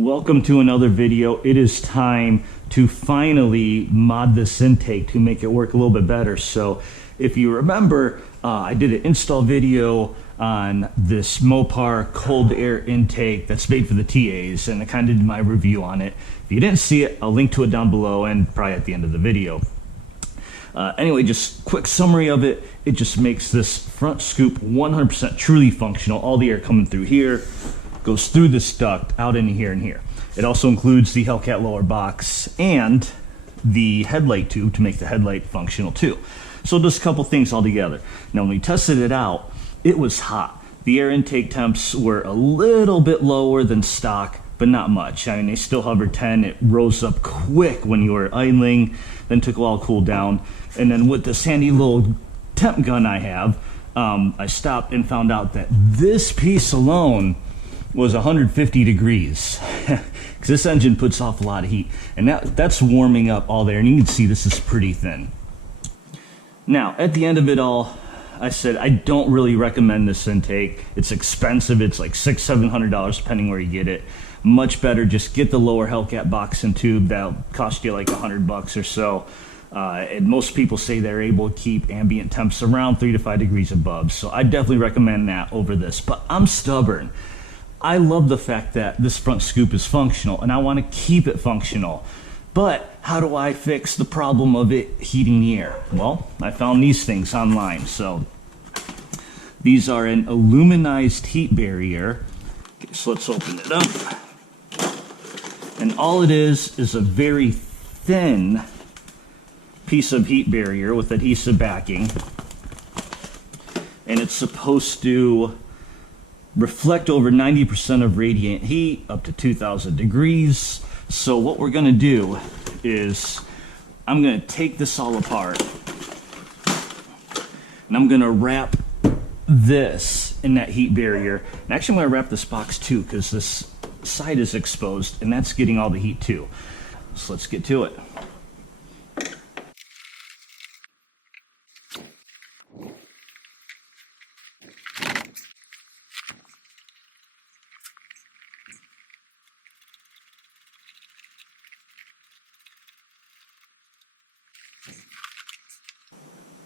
Welcome to another video. It is time to finally mod this intake to make it work a little bit better. So if you remember, I did an install video on this Mopar cold air intake that's made for the TAs, and I kind of did my review on it. If you didn't see it, I'll link to it down below and probably at the end of the video. Anyway, just quick summary of it. It just makes this front scoop 100% truly functional. All the air coming through here goes through this duct out into here and here. It also includes the Hellcat lower box and the headlight tube to make the headlight functional too. So just a couple things all together. Now when we tested it out, it was hot. The air intake temps were a little bit lower than stock, but not much. I mean, they still hovered 10. It rose up quick when you were idling, then took a while to cool down. And then with this handy little temp gun I have, I stopped and found out that this piece alone was 150 degrees because this engine puts off a lot of heat, and that's warming up all there, and you can see this is pretty thin. Now at the end of it all, I said I don't really recommend this intake. It's expensive. It's like $600–700 depending where you get it. Much better just get the lower Hellcat box and tube. That'll cost you like $100 or so. And most people say they're able to keep ambient temps around 3 to 5 degrees above, so I definitely recommend that over this. But I'm stubborn. I love the fact that this front scoop is functional, and I want to keep it functional. But how do I fix the problem of it heating the air? Well, I found these things online. So these are an aluminized heat barrier. Okay, so let's open it up. And all it is a very thin piece of heat barrier with adhesive backing. And it's supposed to reflect over 90% of radiant heat up to 2000 degrees. So what we're going to do is I'm going to take this all apart, and I'm going to wrap this in that heat barrier. And actually I'm going to wrap this box too, because this side is exposed and that's getting all the heat too. So let's get to it.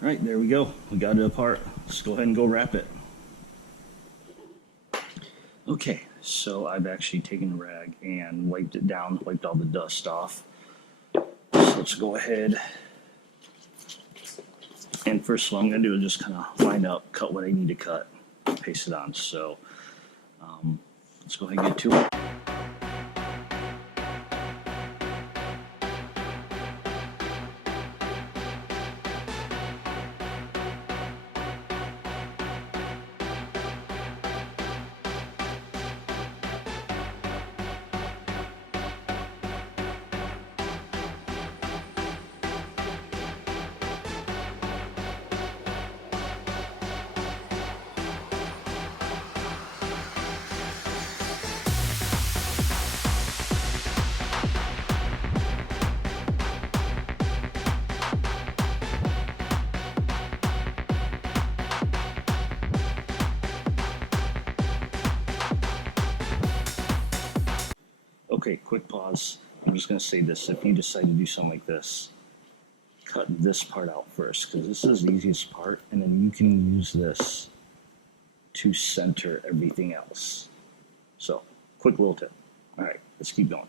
All right, there we go. We got it apart. Let's go ahead and go wrap it. Okay, so I've actually taken a rag and wiped it down, wiped all the dust off. So let's go ahead. And first of all, I'm going to do is just kind of line up, cut what I need to cut, paste it on. So let's go ahead and get to it. Okay, quick pause. I'm just going to say this. If you decide to do something like this, cut this part out first, because this is the easiest part, and then you can use this to center everything else. So, quick little tip. All right, let's keep going.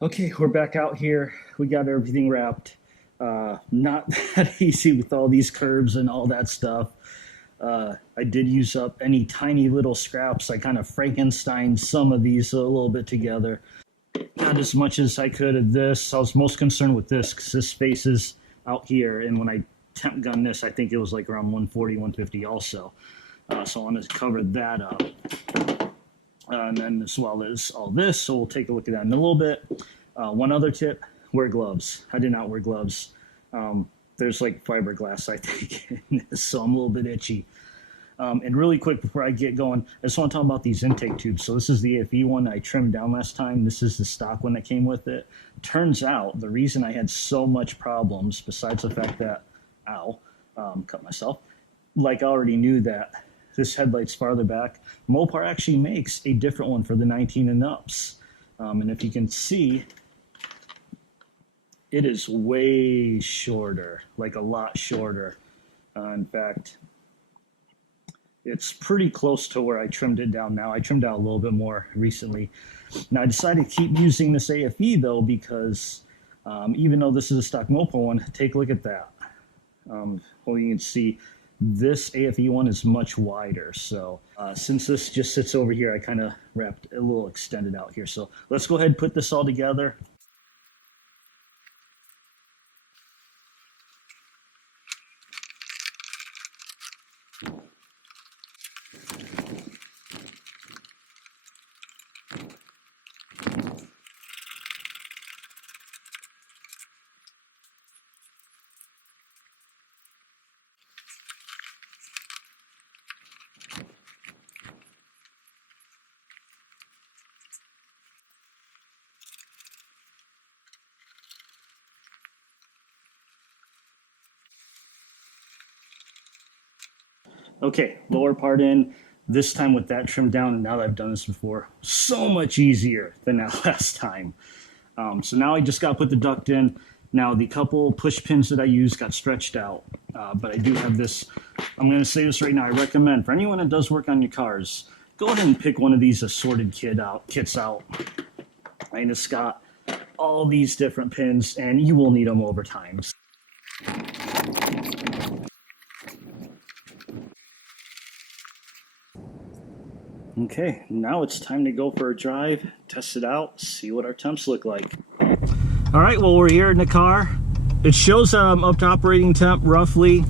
Okay, we're back out here. We got everything wrapped. Not that easy with all these curves and all that stuff. I did use up any tiny little scraps. I kind of Frankensteined some of these a little bit together. Not as much as I could of this. I was most concerned with this because this faces out here. And when I temp gun this, I think it was like around 140, 150 also. So I want to cover that up. And then as well as all this, so we'll take a look at that in a little bit. One other tip, wear gloves. I did not wear gloves. There's like fiberglass, I think, in this, so I'm a little bit itchy. And really quick before I get going, I just want to talk about these intake tubes. So this is the AFE one I trimmed down last time. This is the stock one that came with it. Turns out the reason I had so much problems, besides the fact that, cut myself, like I already knew that this headlight's farther back. Mopar actually makes a different one for the 19 and ups. And if you can see, it is way shorter, like a lot shorter. In fact, it's pretty close to where I trimmed it down now. I trimmed down a little bit more recently. Now I decided to keep using this AFE though, because even though this is a stock Mopar one, take a look at that. Well, you can see this AFE one is much wider. So since this just sits over here, I kind of wrapped a little extended out here. So let's go ahead and put this all together. Okay, lower part in, this time with that trimmed down, and now that I've done this before, so much easier than that last time. So now I just got to put the duct in. Now the couple push pins that I used got stretched out, but I do have this. I'm going to say this right now. I recommend for anyone that does work on your cars, go ahead and pick one of these assorted kits out. And it's got all these different pins, and you will need them over time. Okay, now it's time to go for a drive, test it out, see what our temps look like. All right, well, we're here in the car. It shows I'm up to operating temp roughly.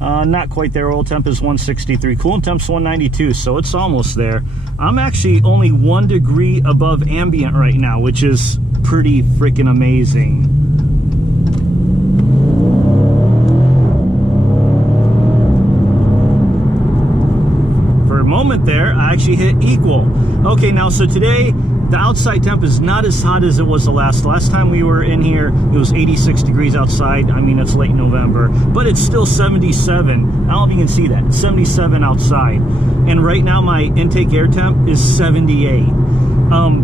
Not quite there. Oil temp is 163. Coolant temp's 192, so it's almost there. I'm actually only 1 degree above ambient right now, which is pretty freaking amazing. Moment there, I actually hit equal. Okay, now so today the outside temp is not as hot as it was the last time we were in here. It was 86 degrees outside. I mean, it's late November, but it's still 77. I don't know if you can see that. 77 outside, and right now my intake air temp is 78.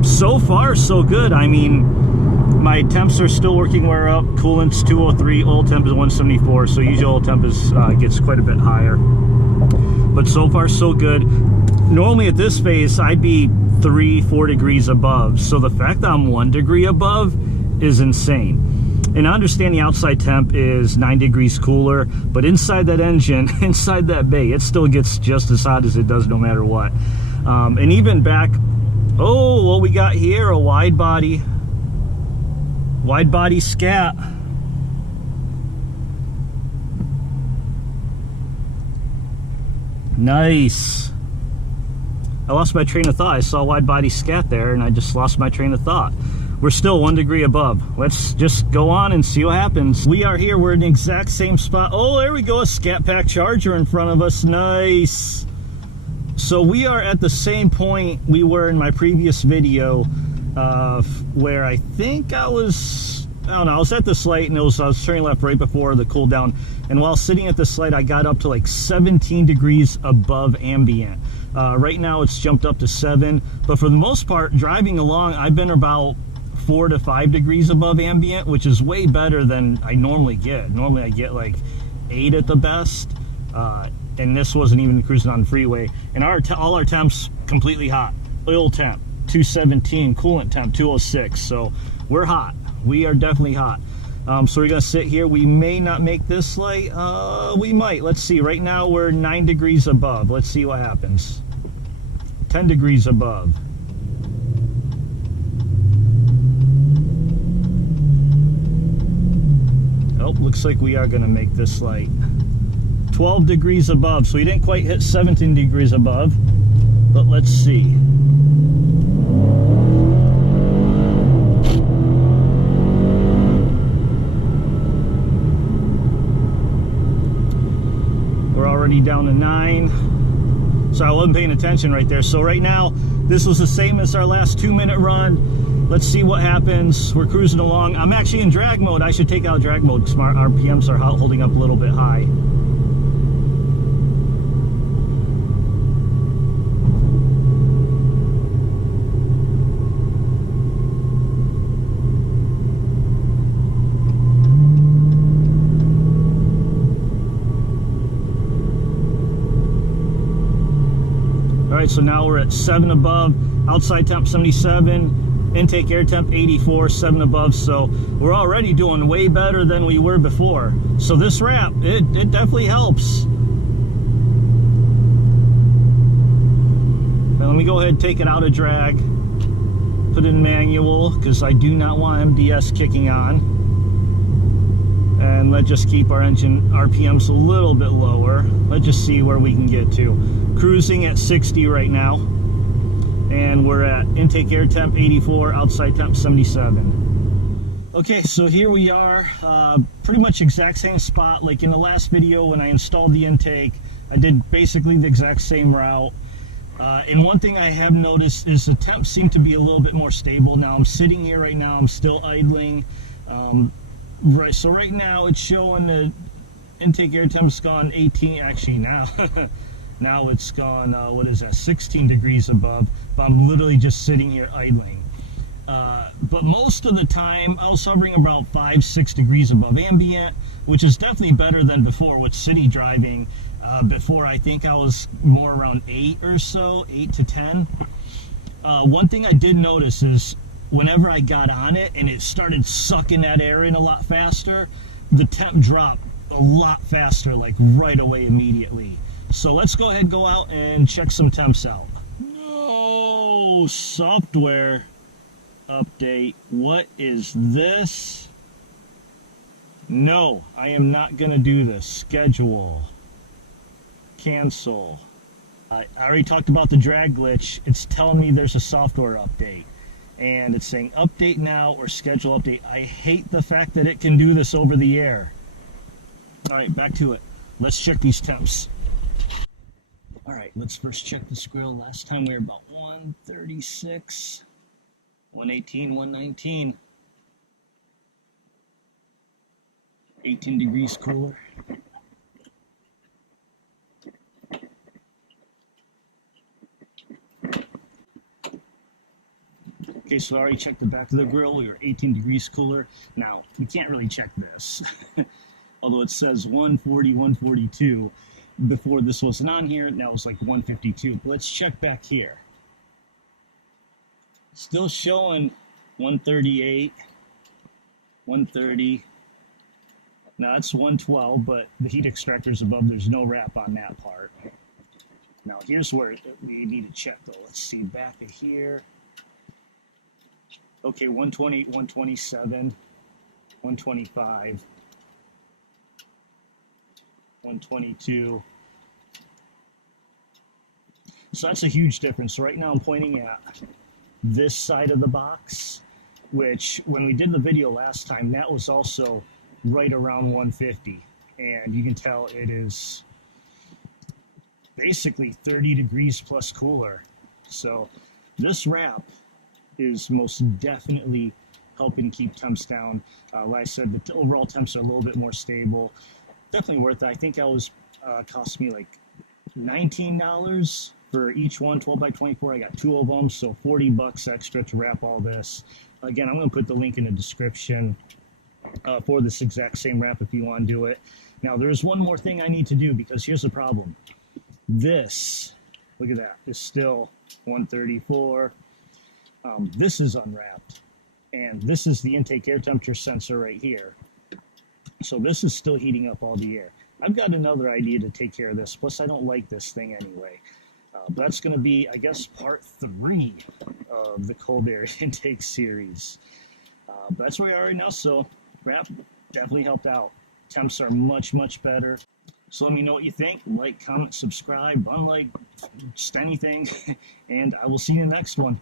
So far so good. I mean, my temps are still working way up. Coolant's 203, oil temp is 174, so usually oil temp is gets quite a bit higher. But so far so good. Normally at this phase I'd be 3-4 degrees above, so the fact that I'm 1 degree above is insane. And I understand the outside temp is 9 degrees cooler, but inside that engine, inside that bay, it still gets just as hot as it does no matter what. And even back, oh, what we got here, a wide body Scat. Nice. I lost my train of thought. I saw wide body Scat there and I just lost my train of thought. We're still 1 degree above. Let's just go on and see what happens. We are here. We're in the exact same spot. Oh, there we go. A Scat Pack Charger in front of us. Nice. So we are at the same point we were in my previous video where I think I don't know, I was at this light and I was turning left right before the cool down, and while sitting at this light I got up to like 17 degrees above ambient. Right now it's jumped up to 7, but for the most part driving along I've been about 4 to 5 degrees above ambient, which is way better than I normally get. Normally I get like 8 at the best, and this wasn't even cruising on the freeway. And all our temps completely hot. Oil temp 217, coolant temp 206. So we're hot. We are definitely hot. So we're gonna sit here. We may not make this light. We might. Let's see. Right now we're 9 degrees above. Let's see what happens. 10 degrees above. Oh, looks like we are gonna make this light. 12 degrees above. So we didn't quite hit 17 degrees above, but let's see. Down to 9. So I wasn't paying attention right there. So right now this was the same as our last 2-minute run. Let's see what happens. We're cruising along. I'm actually in drag mode. I should take out drag mode because my RPMs are holding up a little bit high. Alright, so now we're at 7 above, outside temp 77, intake air temp 84, 7 above, so we're already doing way better than we were before. So this wrap, it definitely helps. Now let me go ahead and take it out of drag, put it in manual, because I do not want MDS kicking on. And let's just keep our engine RPMs a little bit lower. Let's just see where we can get to. Cruising at 60 right now. And we're at intake air temp 84, outside temp 77. Okay, so here we are. Pretty much exact same spot. Like in the last video when I installed the intake, I did basically the exact same route. And one thing I have noticed is the temps seem to be a little bit more stable. Now I'm sitting here right now, I'm still idling. Right, so right now it's showing the intake air temp's gone 18, actually now, now it's gone, what is that, 16 degrees above, but I'm literally just sitting here idling. But most of the time I was hovering about 5-6 degrees above ambient, which is definitely better than before with city driving. Before I think I was more around 8 or so, 8 to 10. One thing I did notice is whenever I got on it and it started sucking that air in a lot faster, the temp dropped a lot faster, like right away immediately. So let's go ahead and go out and check some temps out. No software update. What is this? No, I am not gonna do this. Schedule. Cancel. I already talked about the drag glitch. It's telling me there's a software update. And it's saying update now or schedule update. I hate the fact that it can do this over the air. Alright, back to it. Let's check these temps. Alright, let's first check the squirrel. Last time we were about 136, 118, 119. 18 degrees cooler. Okay, so I already checked the back of the grill. We were 18 degrees cooler. Now, you can't really check this. Although it says 140, 142. Before this wasn't on here, and that was like 152. But let's check back here. Still showing 138, 130. Now that's 112, but the heat extractor's above. There's no wrap on that part. Now here's where we need to check though. Let's see, back of here. Okay, 120, 127, 125, 122. So that's a huge difference. So right now I'm pointing at this side of the box, which when we did the video last time, that was also right around 150. And you can tell it is basically 30 degrees plus cooler. So this wrap is most definitely helping keep temps down. Like I said, the overall temps are a little bit more stable. Definitely worth it. I think that was cost me like $19 for each one, 12 by 24. I got 2 of them, so 40 bucks extra to wrap all this. Again, I'm going to put the link in the description for this exact same wrap if you want to do it. Now, there's one more thing I need to do because here's the problem. This, look at that, is still 134. This is unwrapped, and this is the intake air temperature sensor right here. So this is still heating up all the air. I've got another idea to take care of this, plus I don't like this thing anyway. But that's going to be, I guess, part 3 of the cold air intake series. But that's where we are right now, so wrap definitely helped out. Temps are much, much better. So let me know what you think. Like, comment, subscribe, unlike, just anything. And I will see you in the next one.